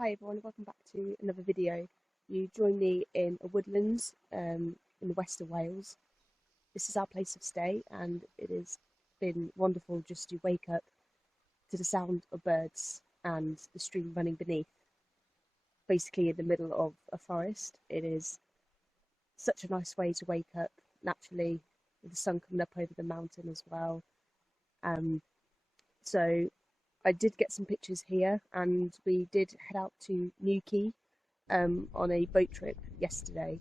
Hi everyone, welcome back to another video. You join me in a woodlands in the west of Wales. This is our place of stay and it has been wonderful just to wake up to the sound of birds and the stream running beneath. Basically in the middle of a forest. It is such a nice way to wake up naturally with the sun coming up over the mountain as well. So I did get some pictures here and we did head out to Newquay on a boat trip yesterday.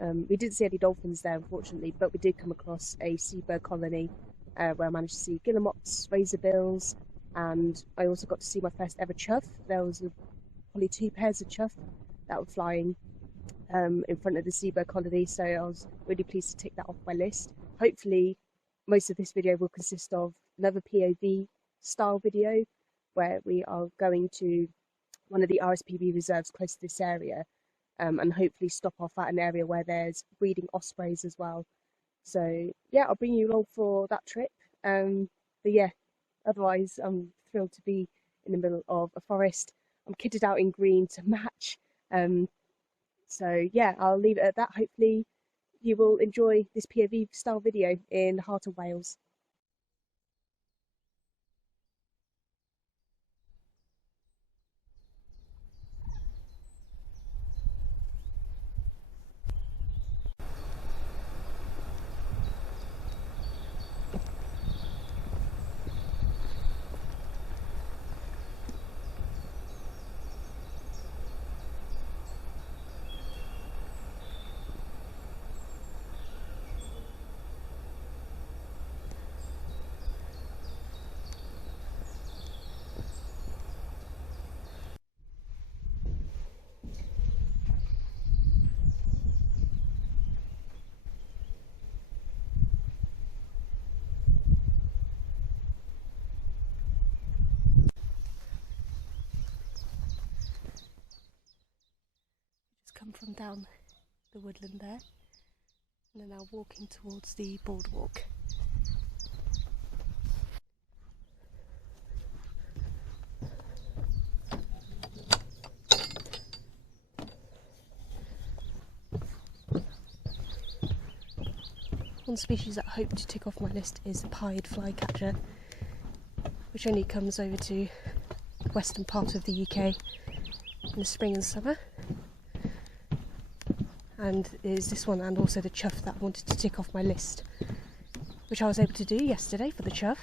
We didn't see any dolphins there unfortunately, but we did come across a seabird colony where I managed to see guillemots, razorbills, and I also got to see my first ever chough. There was probably 2 pairs of chough that were flying in front of the seabird colony, so I was really pleased to tick that off my list. Hopefully most of this video will consist of another POV style video where we are going to one of the RSPB reserves close to this area and hopefully stop off at an area where there's breeding ospreys as well. So yeah, I'll bring you along for that trip. But yeah, otherwise I'm thrilled to be in the middle of a forest. I'm kitted out in green to match. So yeah, I'll leave it at that. Hopefully you will enjoy this POV style video in the heart of Wales. Come from down the woodland there and are now walking towards the boardwalk. One species that I hope to tick off my list is the pied flycatcher, which only comes over to the western part of the UK in the spring and summer. And is this one and also the chough that I wanted to tick off my list, which I was able to do yesterday for the chough.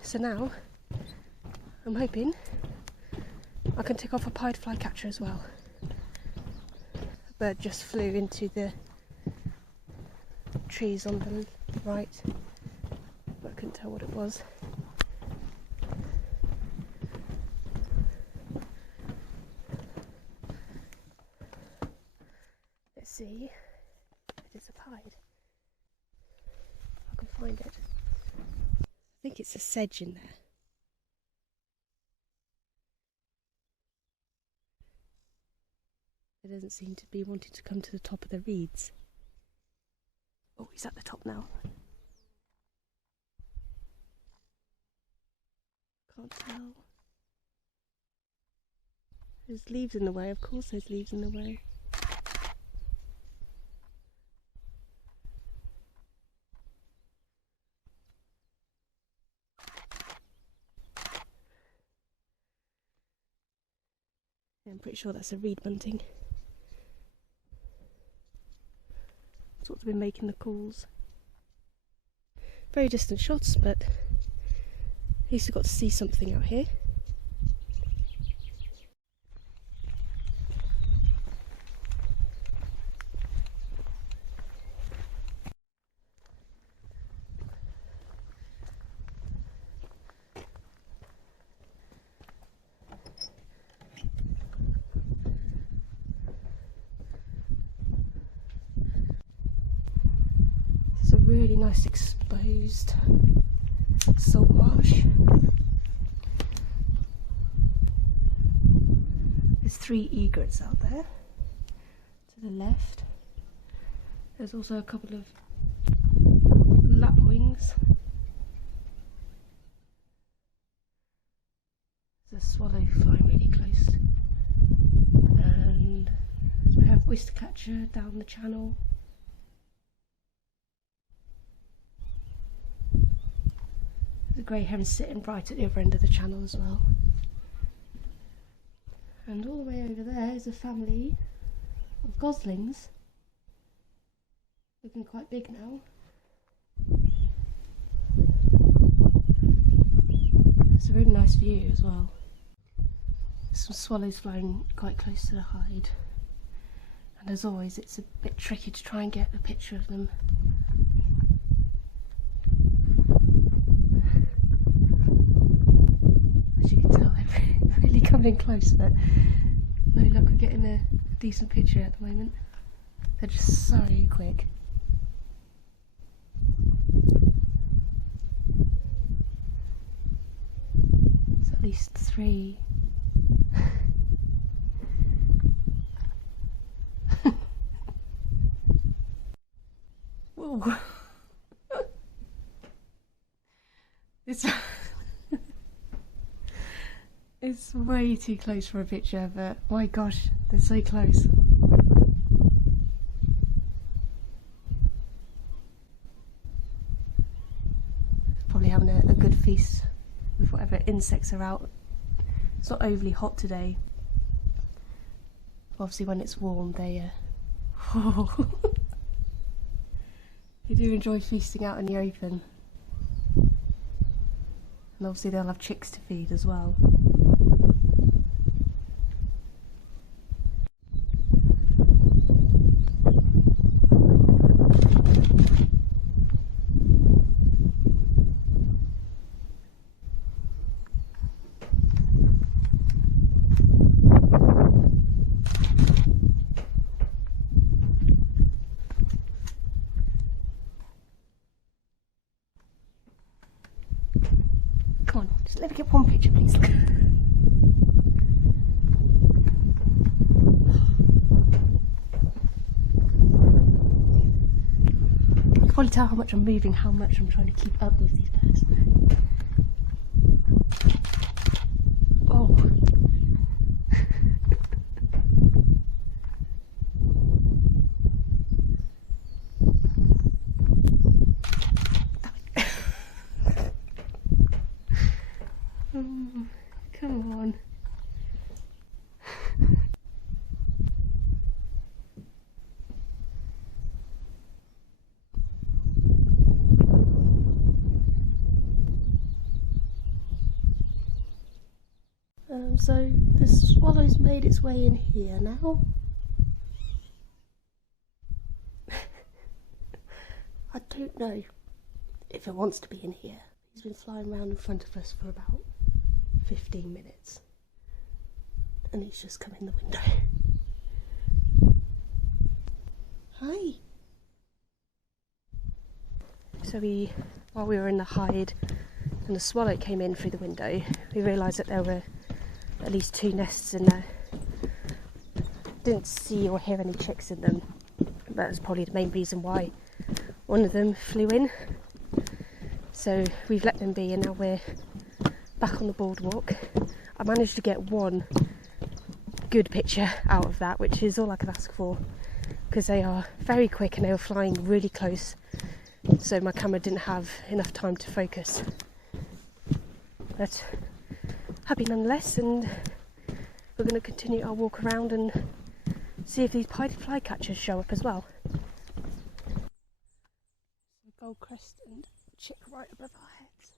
So now I'm hoping I can tick off a pied flycatcher as well. A bird just flew into the trees on the right, but I couldn't tell what it was. See, it is a pied. If I can find it. I think it's a sedge in there. It doesn't seem to be wanting to come to the top of the reeds. Oh, he's at the top now. Can't tell. There's leaves in the way, of course there's leaves in the way. I'm pretty sure that's a reed bunting. That's what's been making the calls. Very distant shots, but at least I got to see something out here. Really nice exposed salt marsh. There's 3 egrets out there to the left. There's also a couple of lapwings. There's a swallow flying really close. And we have oyster catcher down the channel. The grey heron sitting right at the other end of the channel as well. And all the way over there is a family of goslings, looking quite big now. It's a really nice view as well. Some swallows flying quite close to the hide, and as always it's a bit tricky to try and get a picture of them. As you can tell, they're really coming in close, but no luck with getting a decent picture at the moment. They're just so quick. It's at least 3. Whoa. It's way too close for a picture, but my gosh, they're so close. Probably having a good feast with whatever insects are out. It's not overly hot today. Obviously when it's warm they they do enjoy feasting out in the open. And obviously they'll have chicks to feed as well. Come on, just let me get one picture, please. You can probably tell how much I'm moving, how much I'm trying to keep up with these birds. Oh. Come on. So the swallow's made its way in here now. I don't know if it wants to be in here. He's been flying around in front of us for about 15 minutes and he's just come in the window. Hi! So while we were in the hide and the swallow came in through the window, we realised that there were at least 2 nests in there. Didn't see or hear any chicks in them. That was probably the main reason why one of them flew in. So we've let them be and now we're back on the boardwalk. I managed to get one good picture out of that, which is all I could ask for, because they are very quick and they were flying really close, so my camera didn't have enough time to focus. But happy nonetheless, and we're going to continue our walk around and see if these flycatchers show up as well. Gold crest and chick right above our heads.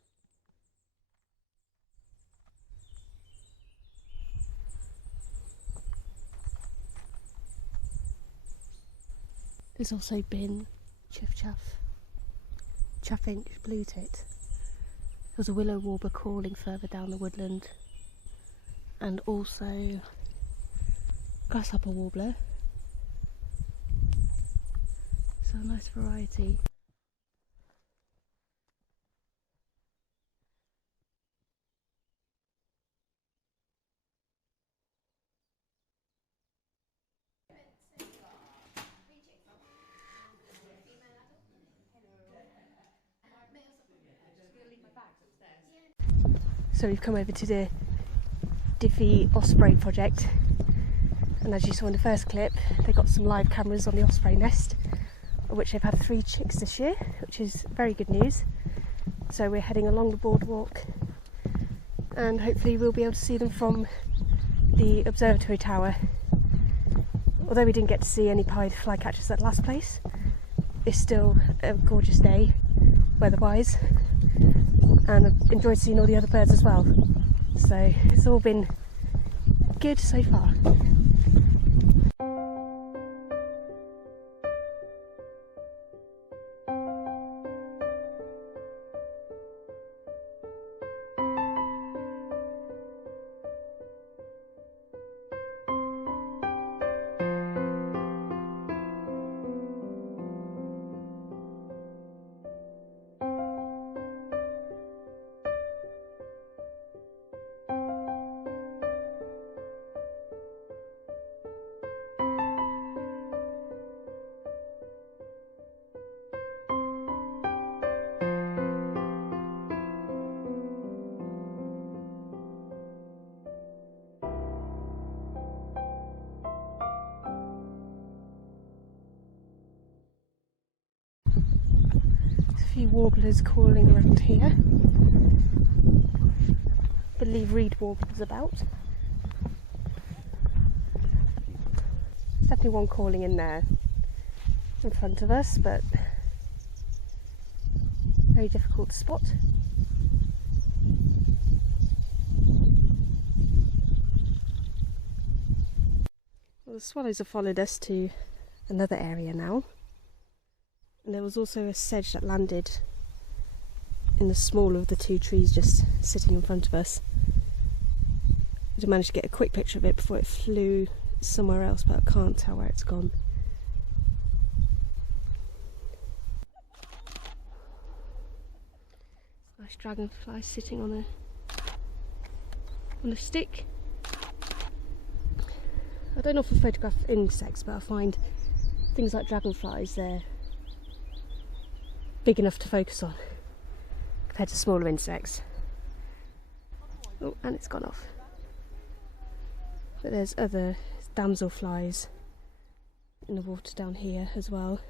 There's also been chaffinch, blue tit. There's a willow warbler calling further down the woodland, and also grasshopper warbler. So a nice variety. So we've come over to the Dyfi Osprey project, and as you saw in the first clip, they got some live cameras on the Osprey nest, of which they've had 3 chicks this year, which is very good news. So we're heading along the boardwalk and hopefully we'll be able to see them from the observatory tower. Although we didn't get to see any pied flycatchers at last place, it's still a gorgeous day weather-wise, and I've enjoyed seeing all the other birds as well. So it's all been good so far. A few warblers calling around here. I believe reed warblers about. There's definitely one calling in there in front of us, but very difficult to spot. Well, the swallows have followed us to another area now. And there was also a sedge that landed in the smaller of the 2 trees just sitting in front of us. I did manage to get a quick picture of it before it flew somewhere else, but I can't tell where it's gone. Nice dragonfly sitting on a stick. I don't often photograph insects, but I find things like dragonflies, they're big enough to focus on compared to smaller insects. Oh, and it's gone off. But there's other damselflies in the water down here as well.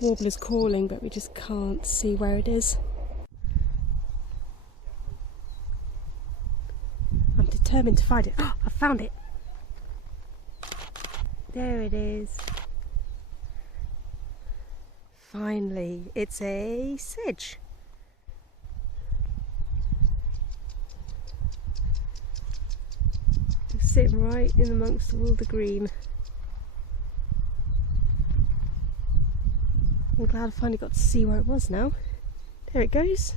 Warbler's calling, but we just can't see where it is. I'm determined to find it. Oh, I found it! There it is. Finally, it's a sedge. It's sitting right in amongst all the green. I'm glad I finally got to see where it was now. There it goes.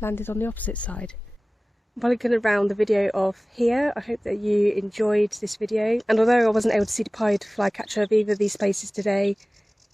Landed on the opposite side. I'm probably going to round the video off here. I hope that you enjoyed this video. And although I wasn't able to see the pied flycatcher of either of these places today,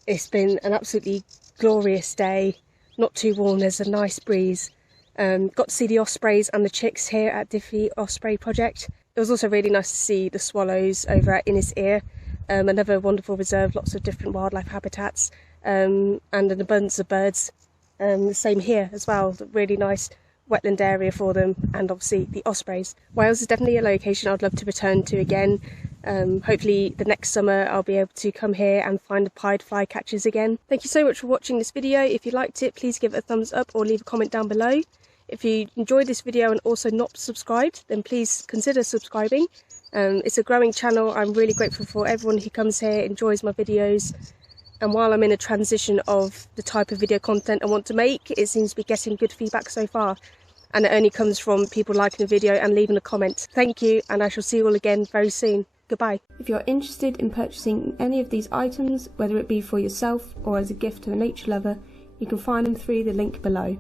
it's been an absolutely glorious day. Not too warm, there's a nice breeze. Got to see the ospreys and the chicks here at Dyfi Osprey project. It was also really nice to see the swallows over at Ynys-Hir. Another wonderful reserve, lots of different wildlife habitats, and an abundance of birds. The same here as well, really nice wetland area for them, and obviously the ospreys. Wales is definitely a location I'd love to return to again. Hopefully the next summer I'll be able to come here and find the pied flycatchers again. Thank you so much for watching this video. If you liked it, please give it a thumbs up or leave a comment down below. If you enjoyed this video and also not subscribed, then please consider subscribing. It's a growing channel. I'm really grateful for everyone who comes here, enjoys my videos, and while I'm in a transition of the type of video content I want to make, it seems to be getting good feedback so far, and it only comes from people liking the video and leaving a comment. Thank you, and I shall see you all again very soon. Goodbye. If you're interested in purchasing any of these items, whether it be for yourself or as a gift to a nature lover, you can find them through the link below.